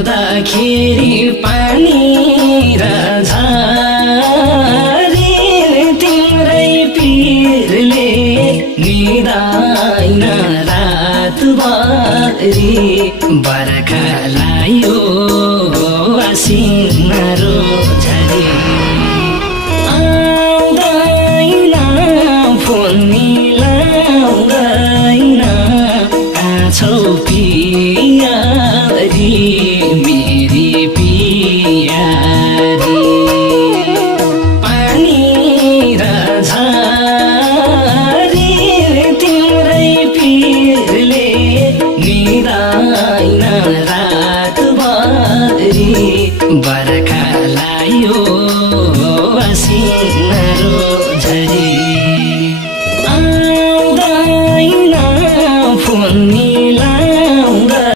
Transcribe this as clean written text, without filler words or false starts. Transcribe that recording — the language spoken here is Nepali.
आउँदाखेरि पानी र झारी तिम्रै पिरले निदाइन रातभरि बर्खा लायो सिंगारो झरी आउँदैन फोन मिलाउँदैन आछौ पियारी मेरी पियारी पानी र झारी तिम्रै पिरले निदाइन रातभरि बर्खा लायो सिंगारो झरी